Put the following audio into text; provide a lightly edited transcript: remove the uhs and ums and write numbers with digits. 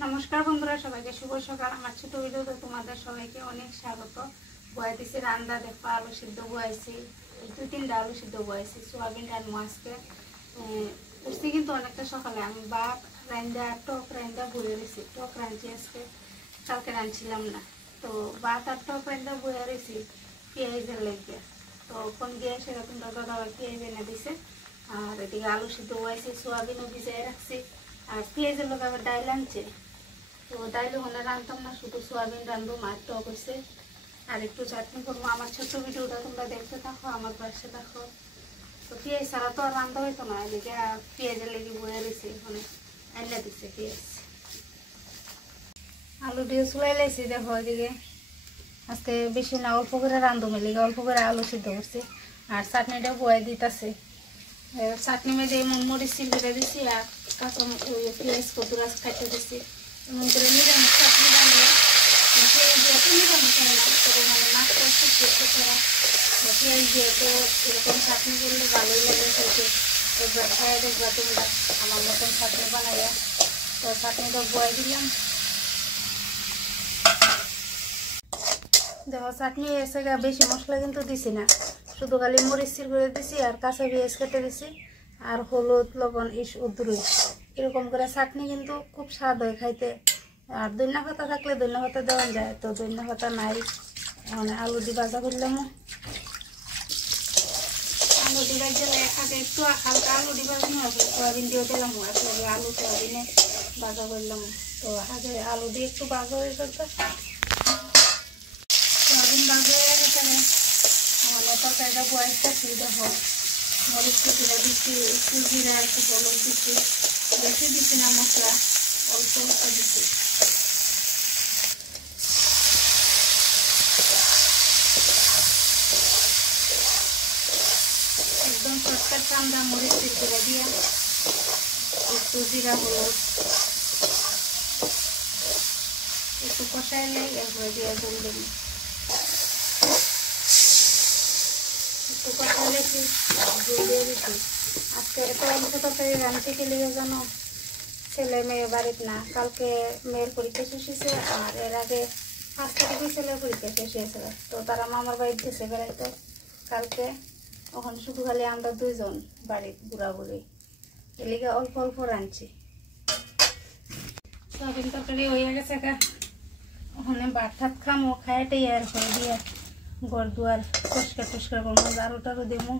নমস্কার বন্ধুরা, সবাইকে শুভ সকাল। আমার ছোট ভিডিওতে তোমাদের সবাইকে অনেক স্বাগত। বয়ে দিছি রান্না, দেখো আলু সিদ্ধ বয়েছি, 2-3টা আলু সিদ্ধ বয়েছি, সোয়াবিন রান্না আজকে উঠছি কিন্তু অনেকটা সকালে। আমি ভাত রান্দা টক রান্দা বয়ে দিছি, টক রাঁধছি আজকে, কালকে রাঁধছিলাম না। তো ভাত আর টক রান্দা বয়ে দিছি পেঁয়াজের লেগে। তো কোন গিয়ে সেরকম দাদা পেঁয়াজ এনে দিছে। আর এদিকে আলু সিদ্ধ বয়েছি, সোয়াবিনও ভিজিয়ে রাখছি। আর পেঁয়াজের লোক আবার ডাইল আনছে। তো ডাইল ওখানে রাঁধতাম না, শুধু সোয়াবিন রাঁধবো, মাছ টক হয়েছে। আর একটু চাটনি করবো। আমার ছোট্ট ভিডিওটা তোমরা দেখতে থাকো, আমার পাশে দেখো। তো পেঁয়াজ ছাড়া তো আর রান্না হইতো না, এদিকে পেঁয়াজের লেগে বয়ে রয়েছে, ওখানে এনে দিচ্ছে পেঁয়াজ। আলু দিয়ে চুলাই লাইছি, দেখো এদিকে আজকে বেশি না, অল্প করে রাঁধবো, মেলিকে অল্প করে আলু সিদ্ধ করছি। আর চাটনিটা বয়ে দিতেছে। চাটনি মেয়েদের মরিচ সিল করে দিচ্ছি, আর কাঁচা পেঁয়াজ কদুরাজ খাইতে দিচ্ছি। এমন করে নিরামিষ চাটনি বানিয়ে পেঁয়াজ দিয়ে তো নিরামিষ হয় না, তবে মানে মাছটা শুকিয়েছে ছাড়া পেঁয়াজ দিয়ে তো এরকম চাটনি করলে ভালোই লাগে খেতে। একবার খাইয়ে দেখবা তোমরা আমার মতন চাটনি বানাইয়া। তো চাটনিটা বয়ে দিলাম, দেখো চাটনি এসে বেশি মশলা কিন্তু দিছি না, শুধু খালি মরিচ সিল করে দিছি আর কাঁচা পেঁয়াজ কেটে দিছি আর হলুদ লবণ উদ্রুই। এরকম করে চাটনি কিন্তু খুব স্বাদ হয় খাইতে। আর ধনিয়া পাতা থাকলে ধনিয়া পাতা দেওয়া যায়, তো ধনিয়া পাতা নাই। মানে আলু দিয়ে ভাজা করলাম, আলু দিয়ে ভাজলে একসাথে একটু হালকা আলু দিয়ে ভাজানো হবে, সয়াবিন দিয়ে দিলাম, একসাথে আলু সয়াবিনে ভাজা করলাম। তো আগে আলু দিয়ে একটু ভাজা হয়ে গেছে, সয়াবিন ভাজা হয়ে গেছে। আমার তরকারিটা বয়সটা সুবিধা হয়, মরিচ কুচিটা দিচ্ছি, একটু জিরা একটু হলুদ দিচ্ছি, বেশি দিচ্ছি না মশলা, অল্প অল্প দিচ্ছি। একদম সস্তা ঠান্ডা মরিচ কুচিটা দিয়া একটু জিরা হলুদ একটু কষাইলে এরপরে দিয়ে জল দেবো। একটু কষাইলে একটু জল দিয়ে দিচ্ছি। আজকে এত অল্প তরকারি রাঁধতে গেলে জানো, ছেলে মেয়ে বাড়িতে না, কালকে মেয়ের পরীক্ষা শেষ হয়েছে, আর এর আগে 5 তারিখে ছেলের পরীক্ষা শেষ হয়েছিল। তো তারা মামার বাড়িতে গেছে বেড়াইতে কালকে, ওখানে শুধু খালি আমরা 2 জন বাড়ির বুড়া বুড়ি, এলিগে অল্প অল্প রাঁধছি। সয়াবিন তরকারি হয়ে গেছে, ওখানে ভাত ঠাত খামো, খাইটাই আর করে দিয়ে ঘর দুয়ার পরিষ্কার টস্কার করবো, ঝাড়ু টাড়ু দেবো।